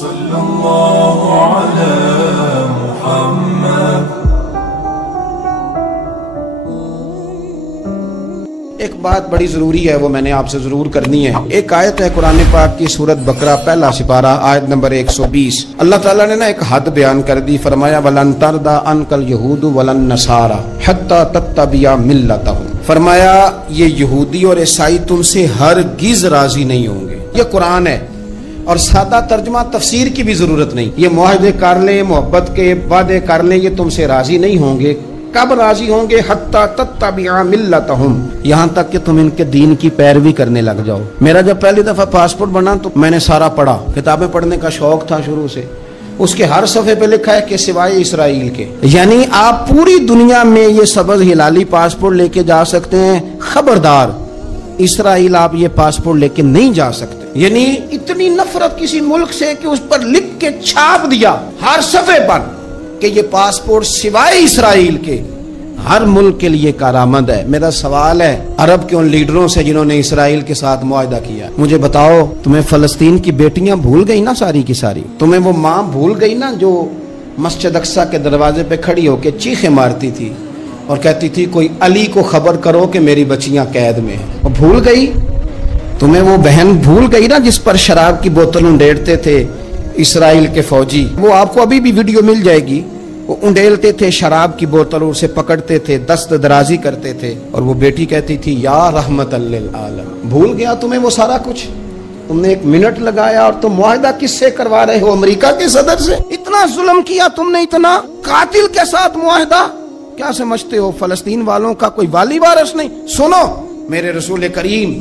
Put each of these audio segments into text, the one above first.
صلی اللہ علی محمد۔ ایک بات بڑی ضروری ہے، وہ میں نے آپ سے ضرور کرنی ہے۔ ایک آیت ہے قرآن پاک کی سورت بقرہ پہلا سپارہ آیت نمبر 120۔ اللہ تعالیٰ نے ایک حد بیان کر دی، فرمایا وَلَن تَرْضَىٰ عَنْكَ الْيَهُودُ وَلَا النَّصَارَىٰ حَتَّىٰ تَتَّبِعَ مِلَّتَهُمْ۔ فرمایا یہ یہودی اور عیسائی تم سے ہرگز راضی نہیں ہوں گے۔ یہ قرآن ہے اور سادہ ترجمہ تفسیر کی بھی ضرورت نہیں۔ یہ معاہدے کر لیں، محبت کے وعدے کر لیں، یہ تم سے راضی نہیں ہوں گے۔ کب راضی ہوں گے؟ حتی تتبع ملتہم، یہاں تک کہ تم ان کے دین کی پیروی کرنے لگ جاؤ۔ میرا جب پہلی دفعہ پاسپورٹ بنا تو میں نے سارا پڑھا، کتابیں پڑھنے کا شوق تھا شروع سے۔ اس کے ہر صفحے پہ لکھا ہے کہ سوائے اسرائیل کے، یعنی آپ پوری دنیا میں یہ سبز ہلالی پاسپورٹ لے کے جا سکتے ہیں، خبردار اسرائیل آپ یہ پاسپورٹ لے کے نہیں جا سکتے۔ یعنی اتنی نفرت کسی ملک سے کہ اس پر لکھ کے چھاپ دیا ہر صفحے پر کہ یہ پاسپورٹ سوائے اسرائیل کے ہر ملک کے لیے کارآمد ہے۔ میرا سوال ہے عرب کے ان لیڈروں سے جنہوں نے اسرائیل کے ساتھ معاہدہ کیا، مجھے بتاؤ تمہیں فلسطین کی بیٹیاں بھول گئی نا ساری کی ساری؟ تمہیں وہ ماں بھول گئی نا جو مسجد اقصیٰ کے دروازے پہ کھڑی ہو کے چیخیں مارتی تھی اور کہتی تھی کوئی علی کو خبر کرو کہ میری بچیاں قید میں ہیں؟ وہ بھول گئی؟ تمہیں وہ بہن بھول گئی نا جس پر شراب کی بوتل انڈیلتے تھے اسرائیل کے فوجی؟ وہ آپ کو ابھی بھی ویڈیو مل جائے گی۔ وہ انڈیلتے تھے شراب کی بوتل، اسے پکڑتے تھے، دست درازی کرتے تھے، اور وہ بیٹی کہتی تھی یا رحمت للعالم۔ بھول گیا تمہیں وہ سارا کچھ؟ تم نے ایک منٹ لگایا اور تم معاہدہ کس سے کروا رہے ہو؟ امریکہ کے صدر سے؟ اتنا ظلم کیا تم نے، اتنا قاتل کے ساتھ معاہدہ؟ کیا سمجھتے ہو فلسطین والوں کا کوئی والی وارث نہیں؟ سنو، میرے رسول کریم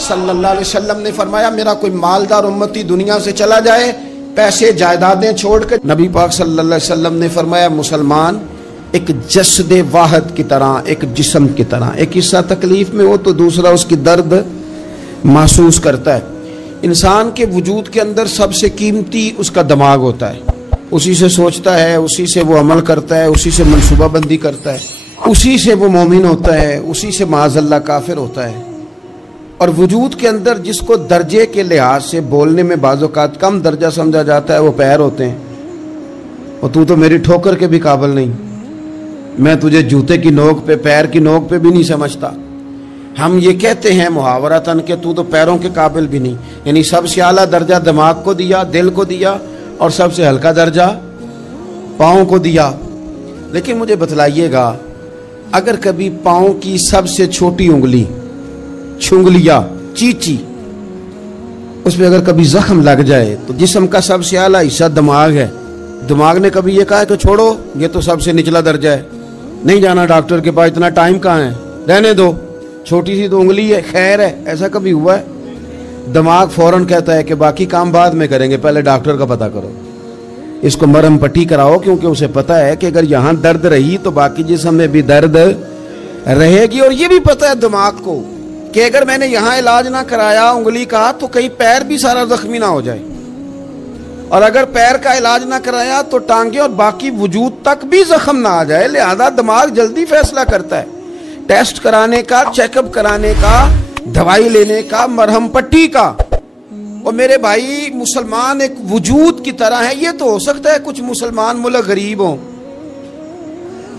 صلی اللہ علیہ وسلم نے فرمایا میرا کوئی مالدار امتی دنیا سے چلا جائے، پیسے جائیدادیں چھوڑ کر، نبی پاک صلی اللہ علیہ وسلم نے فرمایا مسلمان ایک جسد واحد کی طرح، ایک جسم کی طرح، ایک حصہ تکلیف میں ہو تو دوسرا اس کی درد محسوس کرتا ہے۔ انسان کے وجود کے اندر سب سے قیمتی اس کا دماغ ہوتا ہے، اسی سے سوچتا ہے، اسی سے وہ عمل کرتا ہے، اسی سے منصوبہ بندی کرتا ہے، اسی سے وہ مومن ہوتا ہے، اسی سے معاذ اللہ کافر ہوتا ہے۔ اور وجود کے اندر جس کو درجے کے لحاظ سے بولنے میں بعض اوقات کم درجہ سمجھا جاتا ہے وہ پیر ہوتے ہیں۔ اور تو میری ٹھوکر کے بھی قابل نہیں، میں تجھے جوتے کی نوک پہ، پیر کی نوک پہ بھی نہیں سمجھتا۔ ہم یہ کہتے ہیں محاورتاً کہ تو پیروں کے قابل بھی نہیں، یعنی سب سے اعلیٰ درجہ دماغ کو دیا، دل کو دیا، اور سب سے ہلکا درجہ پاؤں کو دیا۔ لیکن مجھے بتلائیے گا اگر کبھی پاؤں کی سب سے چھوٹی انگلی چھنگلیا، چیچی، اس پہ اگر کبھی زخم لگ جائے تو جسم کا سب سے اعلیٰ حصہ دماغ ہے، دماغ نے کبھی یہ کہا ہے کہ چھوڑو یہ تو سب سے نچلا درجہ ہے، نہیں جانا ڈاکٹر کے پاس، اتنا ٹائم کہاں ہے، رہنے دو، چھوٹی سی تو انگلی ہے، خیر ہے؟ ایسا کبھی ہوا ہے؟ دماغ فوراً کہتا ہے کہ باقی کام بعد میں کریں گے، پہلے ڈاکٹر کا پتہ کرو، اس کو مرہم پٹی کراؤ، کیونکہ اسے پتہ ہے کہ اگر یہاں درد رہی تو باقی جسم میں بھی درد رہے گی۔ اور یہ بھی پتہ ہے دماغ کو کہ اگر میں نے یہاں علاج نہ کرایا انگلی کا تو کہیں پیر بھی سارا زخمی نہ ہو جائے، اور اگر پیر کا علاج نہ کرایا تو ٹانگیں اور باقی وجود تک بھی زخم نہ آ جائے۔ لہذا دماغ جلدی فیصلہ کرتا ہے، ٹیسٹ کرانے کا، چیک اپ کرانے کا، دوائی لینے کا، مرہم پٹی کا۔ اور میرے بھائی مسلمان ایک وجود کی طرح ہے، یہ تو ہو سکتا ہے کچھ مسلمان ملک غریب ہوں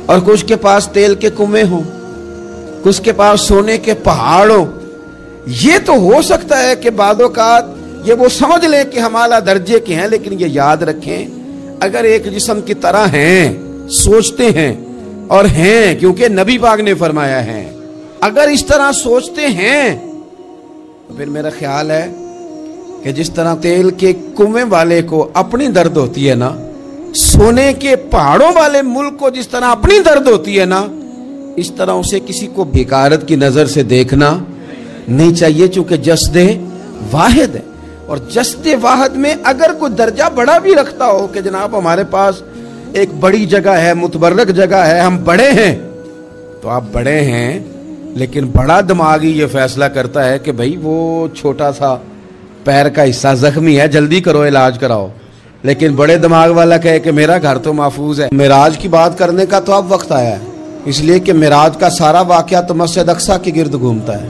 اور کچھ کے پاس تیل کے کنویں ہوں، کچھ کے پاس سونے کے پہاڑ ہوں، یہ تو ہو سکتا ہے کہ بعض اوقات یہ وہ سمجھ لیں کہ ہم اعلیٰ درجے کے ہیں، لیکن یہ یاد رکھیں اگر ایک جسم کی طرح ہیں، سوچتے ہیں اور ہیں، کیونکہ نبی پاک نے فرمایا ہے، اگر اس طرح سوچتے ہیں تو پھر میرا خیال ہے کہ جس طرح تیل کے کنویں والے کو اپنی درد ہوتی ہے نا، سونے کے پہاڑوں والے ملک کو جس طرح اپنی درد ہوتی ہے نا، اس طرح اسے کسی کو بیکارت کی نظر سے دیکھنا نہیں چاہیے، چونکہ جسد واحد ہے۔ اور جسد واحد میں اگر کوئی درجہ بڑا بھی رکھتا ہو کہ جناب ہمارے پاس ایک بڑی جگہ ہے، متبرک جگہ ہے، ہم بڑے ہیں، تو آپ بڑے ہیں، لیکن بڑا دماغ ہی یہ فیصلہ کرتا ہے کہ بھائی وہ چھوٹا سا پیر کا حصہ زخمی ہے، جلدی کرو علاج کراؤ۔ لیکن بڑے دماغ والا کہے کہ میرا گھر تو محفوظ ہے۔ معراج کی بات کرنے کا تو اب وقت آیا ہے، اس لیے کہ معراج کا سارا واقعہ تو مسجد اقصیٰ کے گرد گھومتا ہے۔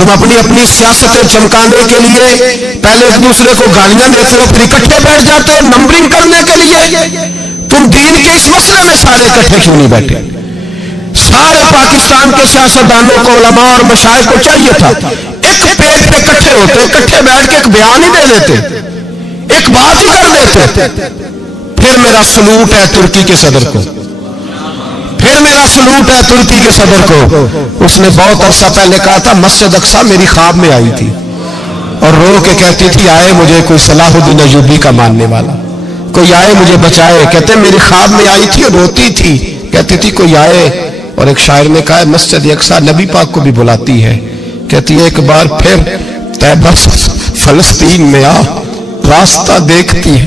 تم اپنی اپنی سیاستیں چمکانے کے لیے پہلے ایک دوسرے کو گالیاں دیتے ہو، پھر اکٹھے بیٹھ جاتے ہو نمبرنگ کرنے کے لیے. تم دین کے اس مسئلے میں سارے اکٹھے کیوں نہیں بیٹھے؟ سارے پاکستان کے سیاستدانوں کو، علماء اور مشائخ کو چاہیے تھا ایک پیج پہ اکٹھے ہوتے، اکٹھے بیٹھ کے ایک بیان ہی دے دیتے، ایک بات ہی کر دیتے. پھر میرا سلوٹ ہے ترکی کے صدر کو، پھر میرا سلوٹ ہے ترکی کے صدر کو. اس نے بہت عرصہ پہلے کہا تھا مسجد اقصی میری خواب میں آئی تھی اور رو کے کہتی تھی آئے مجھے کوئی صلاح الدین ایوبی کا ماننے والا، کوئی آئے مجھے بچائے. کہتے میری خواب میں آئی تھی اور روتی تھی، کہتی تھی کوئی آئے. اور ایک شاعر نے کہا مسجد اقصی نبی پاک کو بھی بلاتی ہے، کہتی ہے ایک بار پھر طیبہ فلسطین میں آ راستہ دیکھتی ہے،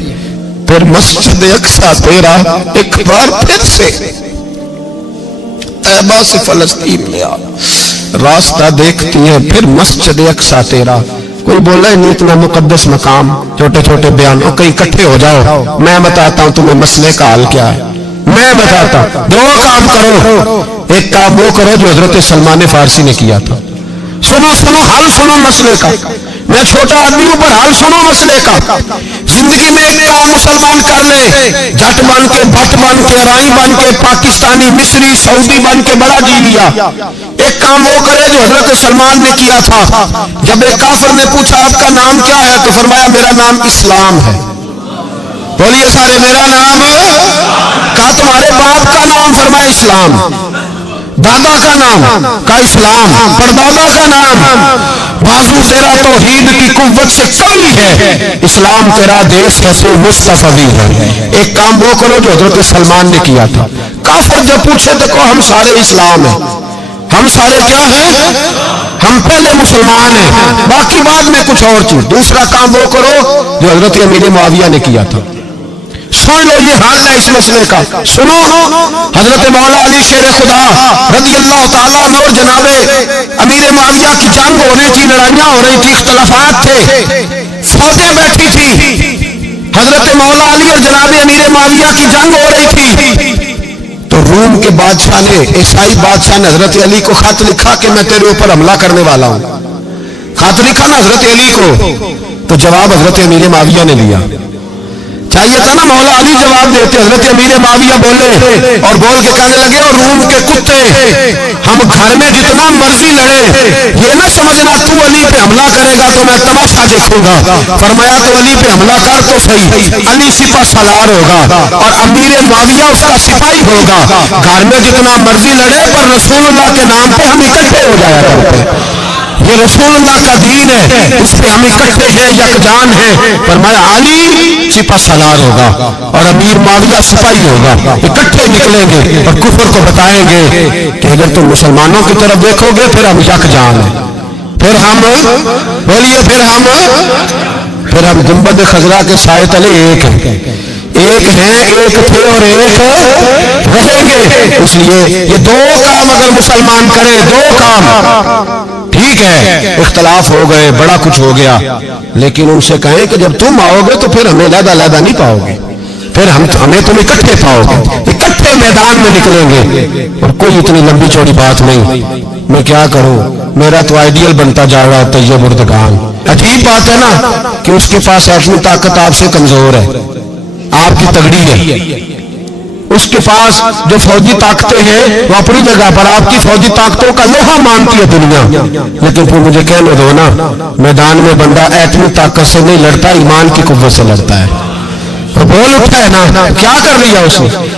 پھر مسجد اقصی تیرا ایک بار پھر سے طیبہ سے فلسطین میں آ راستہ دیکھتی ہے، پھر مسجد اقصی تیرا. کوئی بولا ہے نہیں اتنا مقدس مقام، چھوٹے چھوٹے بیان، کہیں اکٹھے ہو جاؤ میں بتاتا ہوں تمہیں مسئلے کا حل کیا ہے. میں بتاتا ہوں دو کام کرو. ایک کام وہ کرو جو حضرت سلمان فارسی نے کیا تھا، سنو حل سنو مسئلے کا. میں چھوٹا آدمی ہوں پر حل سنو مسئلے کا. زندگی میں ایک کام مسلمان کر لے، جٹ بن کے، بھٹ بن کے، رائی بن کے، پاکستانی، مصری، سعودی بن کے بڑا جی لیا. ایک کام وہ کرے جو حضرت سلمان نے کیا تھا. جب ایک کافر نے پوچھا آپ کا نام کیا ہے تو فرمایا میرا نام اسلام ہے. بولیے سارے میرا نام. کہا تمہارے باپ کا نام؟ فرمایا اسلام. دادا کا نام؟ کا اسلام. پردادا کا نام؟ بازو تیرا توحید کی قوت سے قوی ہے، اسلام تیرا دیش ہے تو مصطفی ہے. ایک کام وہ کرو جو حضرت سلمان نے کیا تھا. کافر جب پوچھے تو کہو ہم سارے اسلام ہیں. ہم سارے کیا ہیں؟ ہم پہلے مسلمان ہیں، باقی بعد میں کچھ اور چیز. دوسرا کام وہ کرو جو حضرت امیر معاویہ نے کیا تھا. سن لو یہ حال ہے اس مسئلے کا. سنو حضرت مولا علی شیر خدا رضی اللہ تعالیٰ عنہ اور جناب امیر معاویہ کی جنگ ہو رہی تھی، لڑائیاں ہو رہی تھی، اختلافات تھے، فوجیں بیٹھی تھی. حضرت مولا علی اور جناب امیر معاویہ کی جنگ ہو رہی تھی تو روم کے بادشاہ نے، عیسائی بادشاہ نے حضرت علی کو خط لکھا کہ میں تیرے اوپر حملہ کرنے والا ہوں. خط لکھا نا حضرت علی کو، تو جواب حضرت امیر معاویہ نے لیا. چاہیے تھا نا مولا علی جواب دیتے. حضرت امیر معاویہ بولے اور بول کے کہنے لگے اور روم کے کتے ہم گھر میں جتنا مرضی لڑے، یہ نہ سمجھنا تو علی پہ حملہ کرے گا تو میں تماشا دیکھوں گا. فرمایا تو علی پہ حملہ کر تو صحیح، علی سپہ سالار ہوگا اور امیر معاویہ اس کا سپاہی ہوگا. گھر میں جتنا مرضی لڑے پر رسول اللہ کے نام پہ ہم اکٹھے ہو جایا کرتے. یہ رسول اللہ کا دین ہے، اس پہ ہم اکٹھے ہیں، یکجان ہیں. فرمایا علی سپہ سالار ہوگا اور امیر معاویہ سپاہی ہوگا. اکٹھے نکلیں گے اور کفر کو بتائیں گے کہ اگر تم مسلمانوں کی طرف دیکھو گے پھر ہم یکجان ہیں. پھر ہم بولیے پھر ہم گنبد خضرا کے سائے تلے ایک ہیں، ایک ہیں، ایک تھے اور ایک رہیں گے. اس لیے یہ دو کام اگر مسلمان کرے، دو کام ٹھیک ہے. اختلاف ہو گئے، بڑا کچھ ہو گیا، لیکن ان سے کہیں کہ جب تم آؤ گے تو پھر ہمیں علیحدہ نہیں پاؤ گے، پھر ہمیں تم اکٹھے پاؤ گے. اکٹھے میدان میں نکلیں گے. اور کوئی اتنی لمبی چوڑی بات نہیں. میں کیا کروں، میرا تو آئیڈیل بنتا جا رہا ہے طیب اردگان. عجیب بات ہے نا کہ اس کے پاس اپنی طاقت آپ سے کمزور ہے، آپ کی تگڑی ہے. اس کے پاس جو فوجی طاقتیں ہیں وہ اپنی جگہ پر، آپ کی فوجی طاقتوں کا لوہا مانتی ہے دنیا. لیکن پھر مجھے کہنے دو نا، میدان میں بندہ ایٹمی طاقت سے نہیں لڑتا، ایمان کی قوت سے لڑتا ہے. اور بول اٹھا ہے نا، کیا کر لیا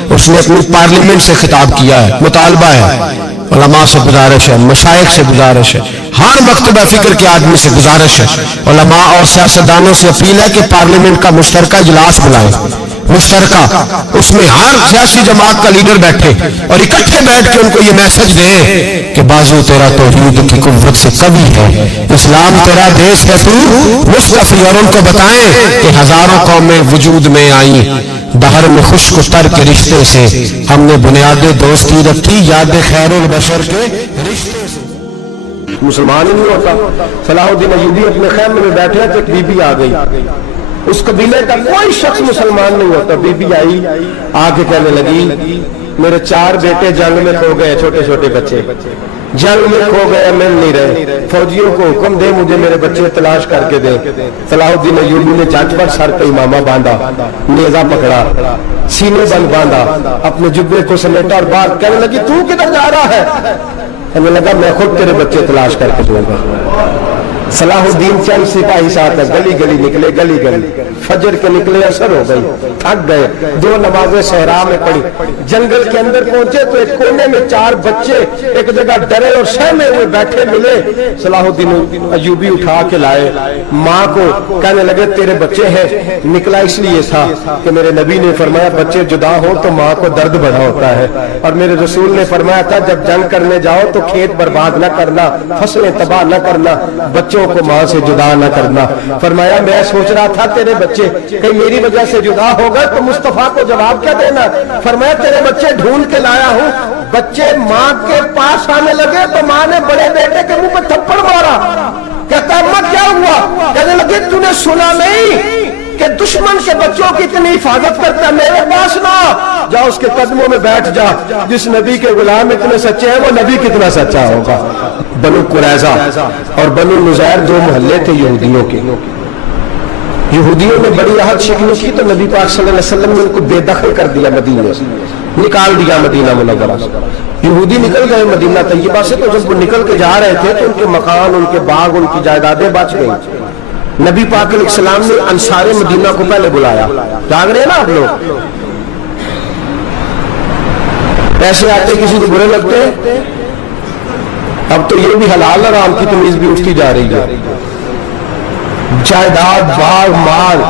اس نے اپنی پارلیمنٹ سے خطاب کیا ہے، مطالبہ ہے، علماء سے گزارش ہے، مشائخ سے گزارش ہے، ہر مکتبہ فکر کے آدمی سے گزارش ہے، علماء اور سیاستدانوں سے اپیل ہے کہ پارلیمنٹ کا مشترکہ اجلاس بلائیں. مشترکہ اس میں ہر سیاسی جماعت کا لیڈر بیٹھے اور اکٹھے بیٹھ کے ان کو یہ میسج دے کہ بازو تیرا توحید کی قوت سے قوی ہے، اسلام تیرا دیش ہے تو مصطفی. اور ان کو بتائیں کہ ہزاروں قومیں وجود میں آئیں، دہر میں خشک تر کے رشتے سے ہم نے بنیاد دوستی رکھی، یاد خیر البشر کے رشتے سے. مسلمان ہی نہیں ہوتا. صلاح الدین ایوبی اپنے خیمے میں بیٹھے تو ایک بی بی آ گئی، اس قبیلے کا کوئی شخص مسلمان نہیں ہوتا. بی بی آئی، آگے کہنے لگی میرے 4 بیٹے جنگ میں کھو گئے، چھوٹے چھوٹے بچے. جنگ میں کھو گئے مل نہیں رہے، فوجیوں کو حکم دے مجھے میرے بچے تلاش کر کے دے۔ صلاح الدین ایوبی نے جھٹ پر سر پہ امامہ باندھا، نیزہ پکڑا، سینے بند باندھا، اپنے جبے کو سمیٹا اور بات کہنے لگی تو کدھر جا رہا ہے؟ کہنے لگا میں خود تیرے بچے تلاش کر کے دوں گا۔ صلاح الدین چند سپاہی ساتھ گلی گلی نکلے، گلی گلی فجر کے نکلے، اثر ہو گئی، تھک گئے، 2 نمازیں صحرا میں پڑھی، جنگل کے اندر پہنچے تو ایک کونے میں 4 بچے ایک جگہ ڈرے اور سہمے ہوئے بیٹھے ملے۔ صلاح الدین ایوبی اٹھا کے لائے، ماں کو کہنے لگے تیرے بچے ہیں، نکلا اس لیے تھا کہ میرے نبی نے فرمایا بچے جدا ہو تو ماں کو درد بڑا ہوتا ہے، اور میرے رسول نے فرمایا تھا جب جنگ کرنے جاؤ تو کھیت برباد نہ کرنا، فصلیں تباہ نہ کرنا، بچوں کو ماں سے جدا نہ کرنا۔ فرمایا میں سوچ رہا تھا تیرے بچے کہیں میری وجہ سے جدا ہو گئے تو مصطفیٰ کو جواب کیا دینا؟ فرمایا تیرے بچے ڈھونڈ کے لایا ہوں۔ بچے ماں کے پاس آنے لگے تو ماں نے بڑے بیٹے کے منہ پہ تھپڑ مارا، کہتا اماں کیا ہوا؟ کہنے لگے تو نے سنا نہیں کہ دشمن کے بچوں کی اتنی حفاظت کرتا ہے؟ میرے پاس نہ جا، اس کے قدموں میں بیٹھ جا، جس نبی کے غلام اتنے سچے ہیں وہ نبی کتنا سچا ہوگا۔ بنو قریظہ اور بنو نذیر 2 محلے تھے یہودیوں کے، یہودیوں نے بڑی عہد شکنی کی تو نبی پاک صلی اللہ علیہ وسلم نے ان کو بے دخل کر دیا، مدینے سے نکال دیا، مدینہ منورہ سے۔ یہودی نکل گئے مدینہ طیبہ سے، تو جب وہ نکل کے جا رہے تھے تو ان کے مکان، ان کے باغ، ان کی جائیدادیں بچ گئی۔ نبی پاک علیہ السلام نے انصار مدینہ کو پہلے بلایا، جاگ رہے ہیں نا آپ لوگ، پیسے آتے کسی کو برے لگتے ہیں، اب تو یہ بھی حلال حرام کی تمیز بھی اٹھتی جا رہی ہے، جائیداد، باغ، مال،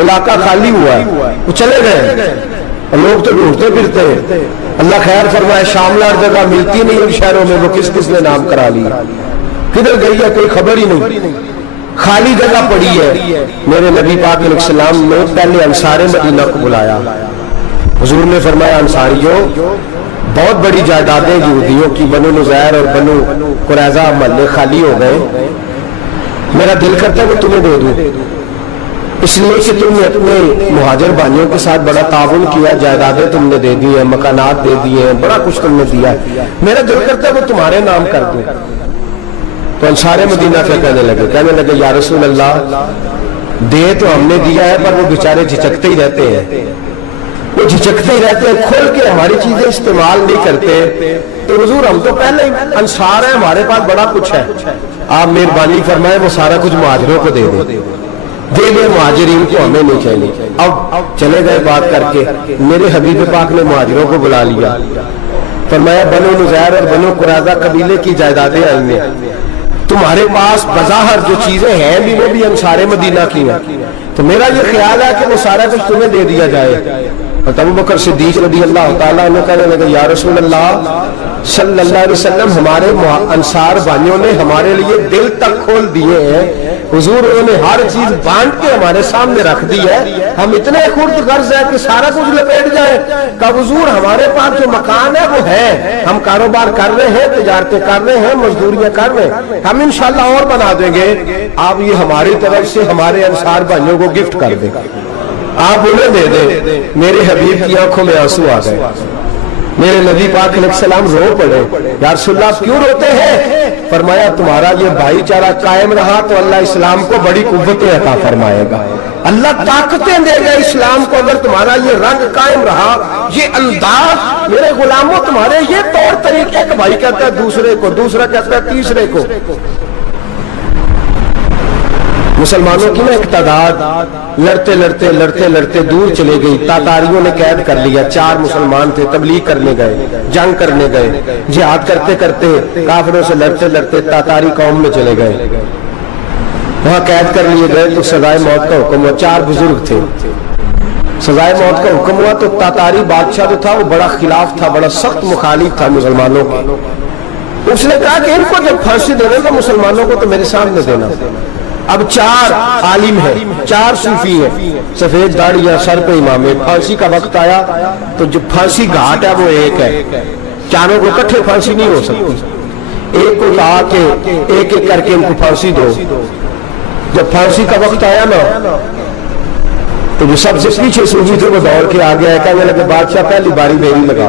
علاقہ خالی ہوا ہے، وہ چلے گئے، لوگ تو ڈھونڈتے پھرتے ہیں۔ اللہ خیر فرمائے، شاملہ جگہ ملتی نہیں ان شہروں میں، وہ کس کس نے نام کرا لی، کدھر گئی ہے کوئی خبر ہی نہیں، خالی جگہ پڑی ہے۔ میرے نبی پاک علیہ السلام نے پہلے انصار مدینہ کو بلایا، حضور نے فرمایا انصاریوں بہت بڑی جائیدادیں یہودیوں کی، بنو نذیر اور بنو قریظہ محلے خالی ہو گئے، میرا دل کرتا ہے کہ تمہیں دے دوں، اس لیے کہ تم نے اپنے مہاجر بھائیوں کے ساتھ بڑا تعاون کیا، جائیدادیں تم نے دے دی ہیں، مکانات دے دیے ہیں، بڑا کچھ تم نے دیا ہے، میرا دل کرتا ہے وہ تمہارے نام کر دوں۔ تو انصار مدینہ کیا کہنے لگے یا رسول اللہ دے تو ہم نے دیا ہے پر وہ بیچارے جھچکتے ہی رہتے ہیں، وہ جھچکتے ہی رہتے ہیں، کھل کے ہماری چیزیں استعمال نہیں کرتے، تو حضور ہم تو پہلے انصار ہیں، ہمارے پاس بڑا کچھ ہے، آپ مہربانی فرمائے وہ سارا کچھ مہاجروں کو دے دے مہاجرین کو ہمیں نہیں چاہیے۔ اب چلے گئے بات کر کے، میرے حبیب پاک نے مہاجروں کو بلا لیا، فرمایا بنو نذیر اور بنو قریظہ قبیلے کی جائیدادیں آئی ہیں، تمہارے پاس بظاہر جو چیزیں ہیں بھی وہ بھی انصار مدینہ کی ہیں، تو میرا یہ خیال ہے کہ وہ سارا کچھ تمہیں دے دیا جائے۔ ابو بکر صدیق رضی اللہ تعالیٰ عنہ کہنے لگے یا رسول اللہ صلی اللہ علیہ وسلم ہمارے انصار بھائیوں نے ہمارے لیے دل تک کھول دیے ہیں، حضور انہوں نے ہر چیز بانٹ کے ہمارے سامنے رکھ دی ہے، ہم اتنے خرد غرض ہیں کہ سارا کچھ لپیٹ جائے، کہ حضور ہمارے پاس جو مکان ہے وہ ہے، ہم کاروبار کر رہے ہیں، تجارتیں کر رہے ہیں، مزدوریاں کر رہے ہیں، ہم انشاءاللہ اور بنا دیں گے، آپ یہ ہماری طرف سے ہمارے انصار بھائیوں کو گفٹ کر دیں، آپ انہیں دے دیں۔ میرے حبیب کی آنکھوں میں آنسو آ گئے، میرے نبی پاک علیہ السلام رو پڑے، یا رسول اللہ کیوں روتے ہیں؟ فرمایا تمہارا یہ بھائی چارہ قائم رہا تو اللہ اسلام کو بڑی قوتیں عطا فرمائے گا، اللہ طاقتیں دے گا اسلام کو، اگر تمہارا یہ رنگ قائم رہا، یہ انداز، میرے غلاموں تمہارے یہ طور طریقے، کہ بھائی کہتا ہے دوسرے کو، دوسرا کہتا ہے تیسرے کو۔ مسلمانوں کی نا ایک تعداد لڑتے لڑتے لڑتے لڑتے دور چلے گئی، تاتاریوں نے قید کر لیا، 4 مسلمان تھے، تبلیغ کرنے گئے، جنگ کرنے گئے، جہاد کرتے کرتے کافروں سے لڑتے لڑتے تاتاری قوم میں چلے گئے، وہاں قید کر لیے گئے تو سزائے موت کا حکم ہوا، 4 بزرگ تھے، سزائے موت کا حکم ہوا تو تاتاری بادشاہ جو تھا وہ بڑا خلاف تھا، بڑا سخت مخالف تھا مسلمانوں کے، اس نے کہا کہ ان کو جب پھانسی دینا تو مسلمانوں کو تو میرے سامنے دینا۔ اب 4 عالم ہیں، 4 صوفی ہیں، سفید داڑیاں، سر پہ امامے، پھانسی کا وقت آیا تو جو پھانسی گھاٹ ہے وہ ایک ہے، چاروں کو اکٹھے پھانسی نہیں ہو سکتی، ایک کو کہا کہ ایک ایک کر کے ان کو پھانسی دو۔ جب پھانسی کا وقت آیا نا تو جو سب سے پیچھے صوفی تھے وہ دوڑ کے آگے آئے، کہنے لگے بادشاہ پہلی باری میری لگا،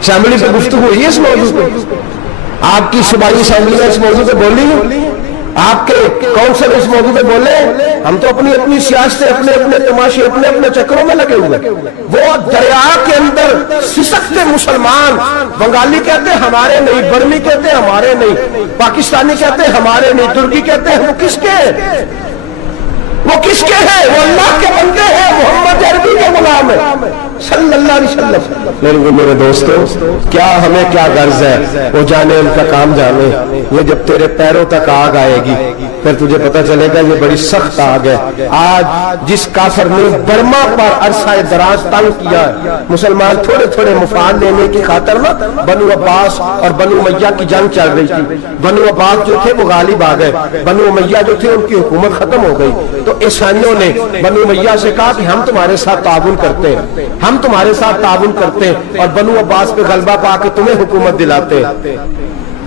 اسمبلی پہ گفتگو ہوئی ہے اس موضوع پہ؟ آپ کی صوبائی اسمبلی میں اس موضوع پہ بولی ہے؟ آپ کے کونسل اس موضوع پہ بولے؟ ہم تو اپنی اپنی سیاستیں، اپنے اپنے تماشے، اپنے اپنے چکروں میں لگے ہوئے. وہ دریا کے اندر سسکتے مسلمان، بنگالی کہتے ہیں ہمارے نہیں، برمی کہتے ہیں ہمارے نہیں، پاکستانی کہتے ہیں ہمارے نہیں، ترکی کہتے ہیں وہ کس کے ہیں؟ وہ کس کے ہیں؟ وہ اللہ کے بندے ہیں، محمد عربی کے غلام ہیں صلی اللہ علیہ وسلم. میرے دوستو، کیا ہمیں کیا غرض ہے؟ وہ جانے ان کا کام جانے. یہ جب تیرے پیروں تک آگ آئے گی پھر تجھے پتہ چلے گا یہ بڑی سخت آگ ہے. آج جس کافر نے برما پر عرصہ دراز تنگ کیا ہے، مسلمان تھوڑے تھوڑے مفاد لینے کی خاطر نا بنو عباس اور بنو امیہ کی جنگ چل رہی تھی. بنو عباس جو تھے وہ غالب آ گئے، بنو امیہ جو تھے ان کی حکومت ختم ہو گئی. تو عیسائیوں نے بنو امیہ سے کہا کہ ہم تمہارے ساتھ تعاون کرتے ہیں، ہم تمہارے ساتھ تعاون کرتے ہیں اور بنو عباس پہ غلبہ پا کے تمہیں حکومت دلاتے ہیں.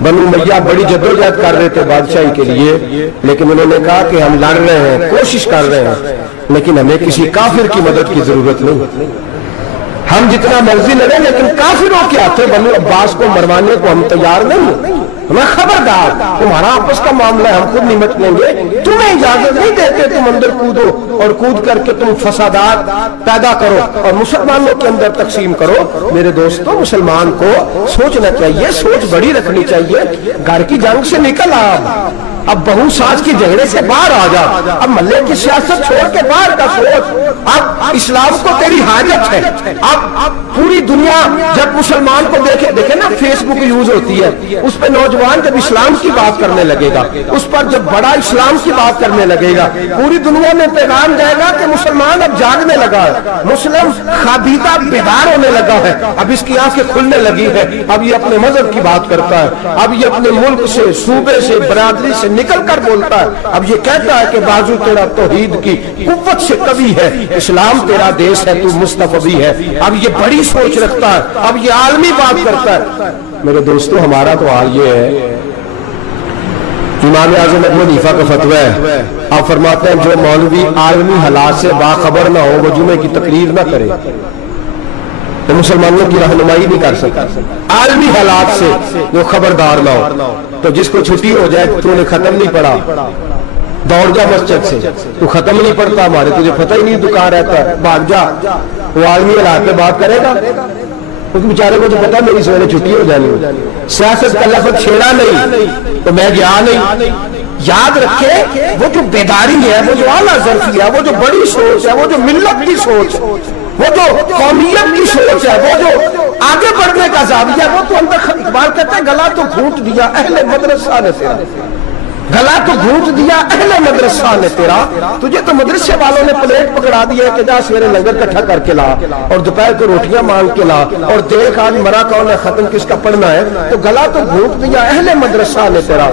بنو امیہ بڑی جدوجہد کر رہے تھے بادشاہی کے لیے، لیکن انہوں نے کہا کہ ہم لڑ رہے ہیں، کوشش کر رہے ہیں، لیکن ہمیں کسی کافر کی مدد کی ضرورت نہیں. ہم جتنا مرضی لڑیں لیکن کافروں کے ہاتھوں بنو عباس کو مروانے کو ہم تیار نہیں. ہمیں خبردار، تمہارا آپس کا معاملہ ہے، ہم خود نمٹ لیں گے، تمہیں اجازت نہیں دیتے تم اندر کودو اور کود کر کے تم فسادات پیدا کرو اور مسلمانوں کے اندر تقسیم کرو. میرے دوستو، مسلمان کو سوچنا چاہیے، سوچ بڑی رکھنی چاہیے. گھر کی جنگ سے نکل آ، اب بہو ساز کی جھگڑے سے باہر آ جا، اب محلے کی سیاست چھوڑ کے باہر کا سوچ. اب اسلام کو تیری حاجت ہے. اب پوری دنیا جب مسلمان کو دیکھے نا، فیس بک یوز ہوتی ہے، اس پہ نوجوان جب اسلام کی بات کرنے لگے گا، اس پر جب بڑا اسلام کی بات کرنے لگے گا، پوری دنیا میں پیغام جائے گا کہ مسلمان اب جاگنے لگا ہے، مسلم خوابیدہ بیدار ہونے لگا ہے، اب اس کی آنکھیں کھلنے لگی ہے، اب یہ اپنے مذہب کی بات کرتا ہے، اب یہ اپنے ملک سے، صوبے سے، برادری سے نکل کر بولتا ہے. اب یہ کہتا ہے کہ بازو تیرا توحید کی قوت سے قوی ہے، اسلام تیرا دیش ہے، تو مصطفی ہے. اب یہ بڑی سوچ رکھتا ہے، اب یہ عالمی بات کرتا ہے. میرے دوستو، ہمارا تو حال یہ ہے، امام اعظم ابو حنیفہ کا فتویٰ ہے، آپ فرماتے ہیں جو مولوی عالمی حالات سے باخبر نہ ہو وہ جمعے کی تقریر نہ کرے، وہ مسلمانوں کی رہنمائی نہیں کر سکتا. عالمی حالات سے وہ خبردار نہ ہو. تو جس کو چھٹی ہو جائے تو نے ختم نہیں پڑھا، دوڑ جا مسجد سے، تو ختم نہیں پڑتا، ہمارے تجھے پتہ ہی نہیں دکان رہتا ہے، بھاگ جا. وہ عالمی حالات میں بات کرے گا، اس بیچارے کو تو پتا میری سویرے چھٹی ہو جانی. سیاست کا لفظ چھیڑا نہیں تو میں گیا نہیں. یاد رکھے، وہ جو بیداری ہے، وہ جو اعلیٰ ظرفی ہے، وہ جو بڑی سوچ ہے، وہ جو ملت کی سوچ ہے، وہ جو قومیت کی سوچ ہے، وہ جو آگے بڑھنے کا زاویہ، وہ تو اندر اقبال کہتا ہے گلا تو گھونٹ دیا اہل مدرسہ نے تیرا، گلا تو گھونٹ دیا اہل مدرسہ نے تیرا. تجھے تو مدرسے والوں نے پلیٹ پکڑا دیا کہ جا سویرے لنگر کٹھا کر کے لا اور دوپہر کو روٹیاں مانگ کے لا اور دیکھ آج مرا کون ہے، ختم کس کا پڑھنا ہے. تو گلا تو گھونٹ دیا اہل مدرسہ نے تیرا،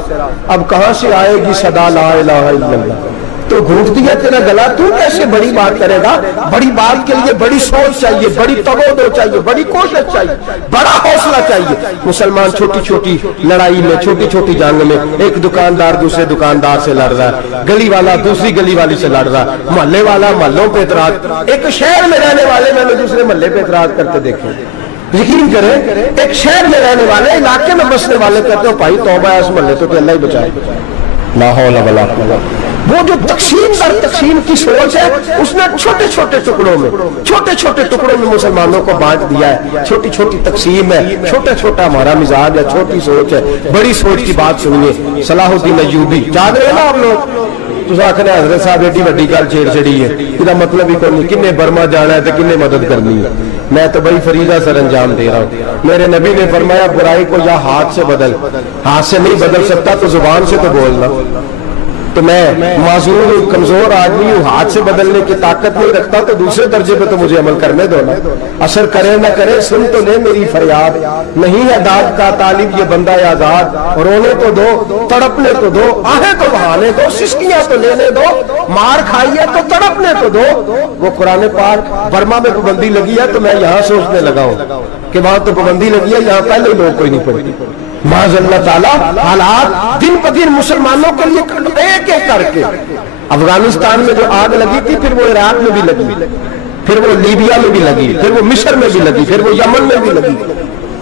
اب کہاں سے آئے گی صدا لا الہ الا اللہ. تو گھونٹ دیا تیرا گلا، تو کیسے بڑی بات کرے گا؟ بڑی بات کے لیے بڑی سوچ چاہیے، بڑی تگودو چاہیے، بڑی کوشش چاہیے، بڑا حوصلہ چاہیے. مسلمان چھوٹی چھوٹی لڑائی میں، چھوٹی چھوٹی جنگ میں، ایک دکاندار دوسرے دکاندار سے لڑ رہا ہے، گلی والا دوسری گلی والی سے لڑ رہا ہے، محلے والا محلوں پہ اعتراض. ایک شہر میں رہنے والے میں نے دوسرے محلے پہ اعتراض کرتے دیکھے. یقین کریں، ایک شہر میں رہنے والے، علاقے میں بسنے والے کہتے ہیں بھائی توبہ ہے اس محلے تو کہ اللہ ہی بچائے. لا حول ولا قوت. وہ جو تقسیم در تقسیم کی سوچ ہے، اس نے چھوٹے چھوٹے ٹکڑوں میں مسلمانوں کو بانٹ دیا ہے. چھوٹی چھوٹی تقسیم ہے، چھوٹا چھوٹا ہمارا مزاج ہے، چھوٹی سوچ ہے. بڑی سوچ کی بات سنیے. صلاح الدین ایوبی یاد رہے نا آپ لوگ، تو آخر حضرت صاحب ایڈی وڈی گل چھیڑ چڑی ہے، یہ مطلب ہی کوئی نہیں، کنے برما جانا ہے تو کنے مدد کرنی ہے. میں تو بڑی فریضہ سر انجام دے رہا ہوں. میرے نبی نے فرمایا برائی کو یا ہاتھ سے بدل، ہاتھ سے نہیں بدل سکتا تو زبان سے تو بولنا. تو میں معذور ہوں، کمزور آدمی ہوں، ہاتھ سے بدلنے کی طاقت نہیں رکھتا، تو دوسرے درجے پہ تو مجھے عمل کرنے دو نا. اثر کرے نہ کرے سن تو لے میری فریاد، نہیں ہے داد کا طالب یہ بندہ آزاد. رونے تو دو، تڑپنے تو دو، آہیں تو بہانے دو، سسکیاں تو لینے دو، مار کھائیے تو تڑپنے تو دو. وہ قرآن پاک برما میں پابندی لگی ہے تو میں یہاں سوچنے لگا ہوں کہ وہاں تو پابندی لگی ہے، یہاں پہلے لوگ کوئی نہیں پڑھتی. معاذ اللہ تعالیٰ حالات دن پہ دن مسلمانوں کے لیے ایک ایک کر کے. افغانستان میں جو آگ لگی تھی، پھر وہ عراق میں بھی لگی، پھر وہ لیبیا میں بھی لگی، پھر وہ مصر میں بھی لگی، پھر وہ یمن میں بھی لگی.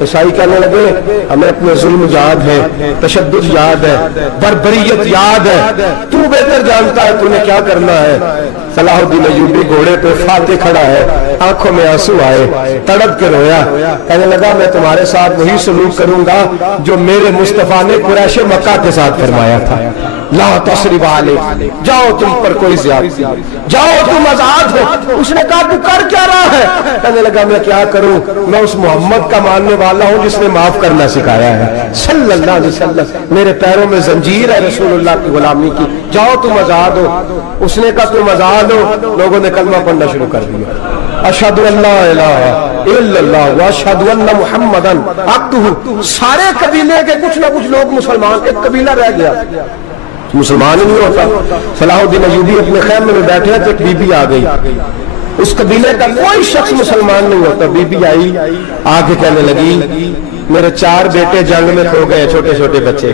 عیسائی کہنے لگے ہمیں اپنے ظلم یاد ہے، تشدد یاد ہے، بربریت یاد ہے، تو بہتر جانتا ہے تو نے کیا کرنا ہے۔ صلاح الدین ایوبی گھوڑے پہ فاتح کھڑا ہے، آنکھوں میں آنسو آئے، تڑپ کے رویا، کہنے لگا میں تمہارے ساتھ وہی سلوک کروں گا جو میرے مصطفیٰ نے قریش مکہ کے ساتھ فرمایا تھا، لا تسرب علیکم، جاؤ تم پر کوئی زیادتی، جاؤ تم آزاد ہو۔ اس نے کہا تو کر کیا رہا ہے؟ کہنے لگا میں کیا کروں، میں اس محمد کا ماننے والا ہوں جس نے معاف کرنا سکھایا ہے صلی اللہ علیہ وسلم، میرے پیروں میں زنجیر ہے رسول اللہ کی غلامی کی، جاؤ تم آزاد ہو۔ اس نے کہا تم آزاد ہو، لوگوں نے کلمہ پڑھنا شروع کر دیا، اشہد ان لا الہ الا اللہ واشہد ان محمدن عبدہ۔ سارے قبیلے کے کچھ نہ کچھ لوگ مسلمان، ایک قبیلہ رہ گیا مسلمان ہی نہیں ہوتا۔ صلاح الدین ایوبی اپنے خیمے میں بیٹھے ہیں تو ایک بی بی آ گئی، اس قبیلے کا کوئی شخص مسلمان نہیں ہوتا، بی بی آئی آگے کہنے لگی میرے 4 بیٹے جنگ میں کھو گئے، چھوٹے چھوٹے بچے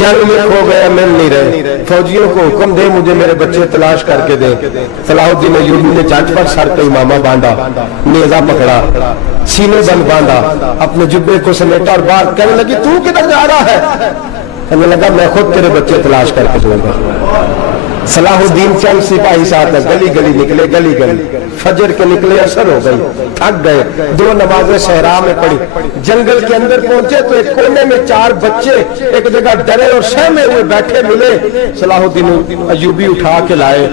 جنگ میں کھو گئے، مل نہیں رہے، فوجیوں کو حکم دے مجھے میرے بچے تلاش کر کے دے۔ صلاح الدین ایوبی نے جھٹ پر سر پہ امامہ باندھا، نیزہ پکڑا، سینے بند باندھا، اپنے جبے کو سمیٹا اور بات کہنے لگی تو کدھر جا رہا ہے؟ کہنے لگا میں خود تیرے بچے تلاش کر کے دوں گا۔ صلاح الدین چند سپاہی ساتھ گلی گلی نکلے، گلی گلی فجر کے نکلے، اثر ہو گئی، تھک گئے، 2 نمازیں صحرا میں پڑھی، جنگل کے اندر پہنچے تو ایک کونے میں 4 بچے ایک جگہ ڈرے اور سہمے ہوئے بیٹھے ملے۔ صلاح الدین ایوبی اٹھا کے لائے،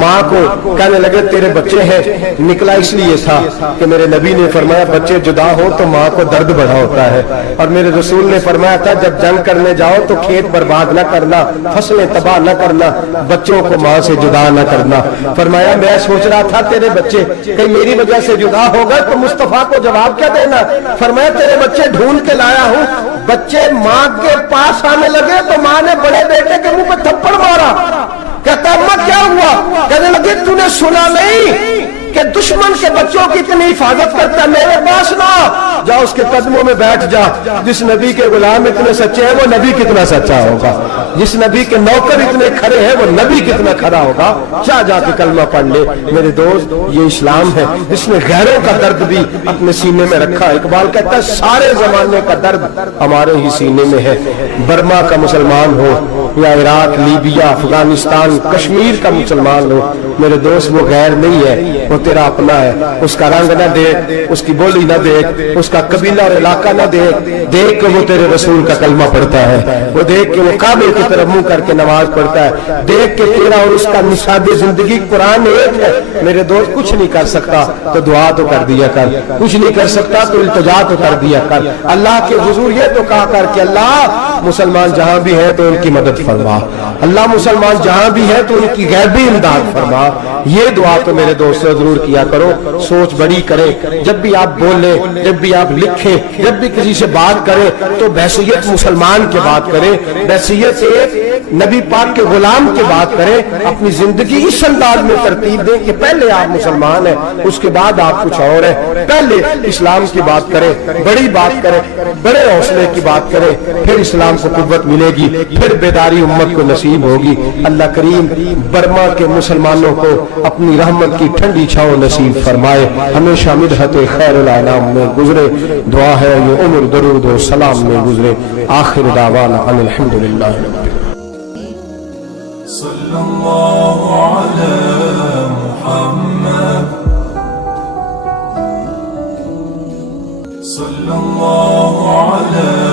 ماں کو کہنے لگے تیرے بچے ہیں، نکلا اس لیے تھا کہ میرے نبی نے فرمایا بچے جدا ہو تو ماں کو درد بڑا ہوتا ہے، اور میرے رسول نے فرمایا تھا جب جنگ کرنے جاؤ تو کھیت برباد نہ کرنا، فصلیں تباہ نہ کرنا، بچوں کو ماں سے جدا نہ کرنا۔ فرمایا میں سوچ رہا تھا تیرے بچے کہیں میری وجہ سے جدا ہو گئے تو مصطفیٰ کو جواب کیا دینا۔ فرمایا تیرے بچے ڈھونڈ کے لایا ہوں۔ بچے ماں کے پاس آنے لگے تو ماں نے بڑے بیٹے کے منہ پہ تھپڑ مارا، کہتا اماں کیا ہوا؟ کہنے لگے تو نے سنا نہیں کہ دشمن کے بچوں کی اتنی حفاظت کرتا ہے، میرے پاس نہ جا، اس کے قدموں میں بیٹھ جا۔ جس نبی کے غلام اتنے سچے ہیں وہ نبی کتنا سچا ہوگا، جس نبی کے نوکر اتنے کھڑے ہیں وہ نبی کتنا کھڑا ہوگا، جا کے کلمہ پڑھ لے۔ میرے دوست یہ اسلام ہے جس نے غیروں کا درد بھی اپنے سینے میں رکھا۔ اقبال کہتا ہے سارے زمانے کا درد ہمارے ہی سینے میں ہے، برما کا مسلمان ہو یا عراق، لیبیا، افغانستان، کشمیر کا مسلمان ہو، میرے دوست وہ غیر نہیں ہے، وہ تیرا اپنا ہے۔ اس کا رنگ نہ دیکھ، اس کی بولی نہ دیکھ، اس کا قبیلہ اور علاقہ نہ دیکھ کہ وہ تیرے رسول کا کلمہ پڑھتا ہے، وہ دیکھ کہ وہ کعبے کی طرف منہ کر کے نماز پڑھتا ہے، دیکھ کہ تیرا اور اس کا نصاب زندگی قرآن ایک ہے۔ میرے دوست کچھ نہیں کر سکتا تو دعا تو کر دیا کر، کچھ نہیں کر سکتا تو التجا تو کر دیا کر۔ اللہ کے حضور یہ تو کہا کر کہ اللہ مسلمان جہاں بھی ہے تو ان کی مدد فرما، اللہ مسلمان جہاں بھی ہے تو ان کی غیبی امداد فرما۔ یہ دعا تو میرے دوست ضرور کیا کرو، سوچ بڑی کرے، جب بھی آپ بولیں، جب بھی آپ لکھیں، جب بھی کسی سے بات کریں تو بحیثیت مسلمان کے بات کریں، بحیثیت ایک نبی پاک کے غلام کے بات کریں، اپنی زندگی اس انداز میں ترتیب دیں کہ پہلے آپ مسلمان ہیں، اس کے بعد آپ کچھ اور ہیں، پہلے اسلام کی بات کریں، بڑی بات کریں، بڑے حوصلے کی بات کریں، پھر اسلام کو قوت ملے گی، پھر بیداری امت کو نصیب ہوگی۔ اللہ کریم برما کے مسلمانوں کو اپنی رحمت کی ٹھنڈی چھاؤں نصیب فرمائے، ہمیشہ مدحت خیر الانام میں گزرے، دعا ہے یہ عمر درود و سلام میں گزرے۔ آخر دعوانا ان الحمدللہ صلی اللہ علی محمد صلی اللہ علی